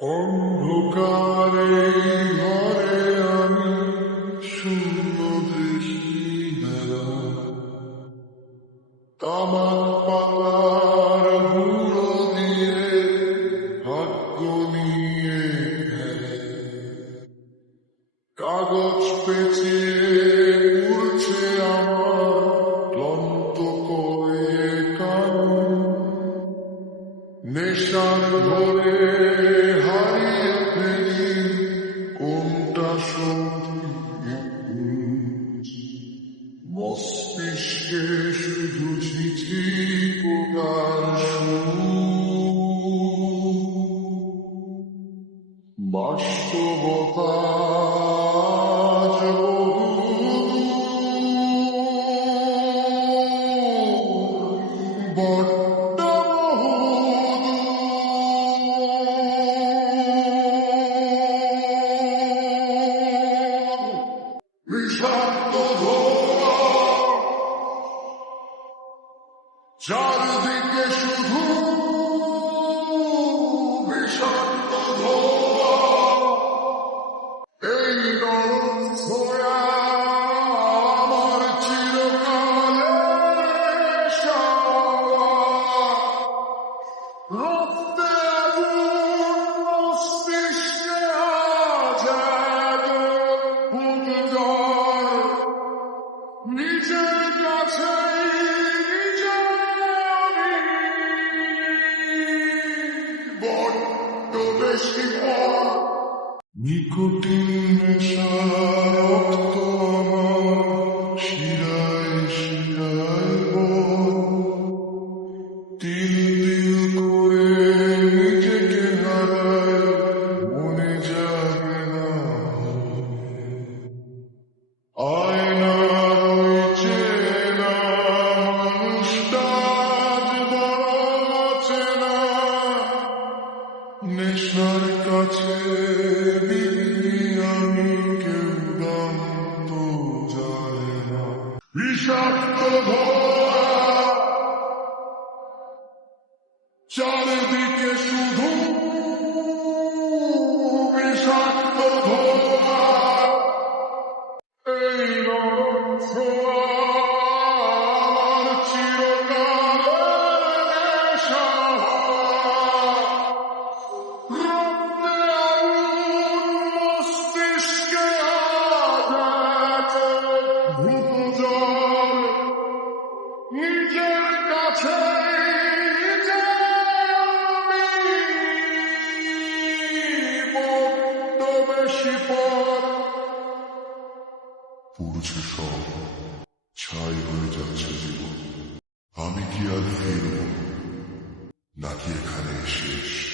অন্ধকারে ঘরে আমি শূন্য দৃষ্টি মেলা, তামাক পাতার গুঁড়ো দিয়ে ভাগ্য নিয়ে খেলে, কাগজ পেঁচিয়ে উড়ছে আমার ক্লান্ত করে কান, নেশার ঘরে হারিয়ে ফেলি কোনটা সত্যি, মস্তিষ্কে শুধু ঝিঝি পোকার বাস্তবতা বড্ড বিষাক্ত ধোঁয়া, চারদিকে শুধু বিষাক্ত ধোঁয়া, এই নরম ছোঁয়া আমার চিরকালের সাওয়া, রক্তে আগুন মস্তিষ্কে আজাদ ভূমিদর, নিজের কাছেই নিজে আমি বড্ড বেশি পর, নিকোটিন নেশা রক্ত আমার শিরায় শিরায় তিল তিল করে নিজেকে হারায়, মনে যাবে না আয়নার ওই চেনা মানুষটা আজ বড় চেনা, নেশার কাছে বিধি আমি কেউ দাম তো যায় না, বিষাক্ত ধোঁয়া, চারিদিকে শুধু বিষাক্ত ধোঁয়া, এই নরম ছোঁয়া আমার চিরকালের নেশা, রক্তে আগুন মস্তিষ্কে আঘাত ভূতজল, নিজের কাছে নিজে আমি বড্ড বেশি পর, পুড়ছে সব, ছাই হয়ে যাচ্ছে জীবন, আমি কি আর ফিরব নাকি এখানে শেষ?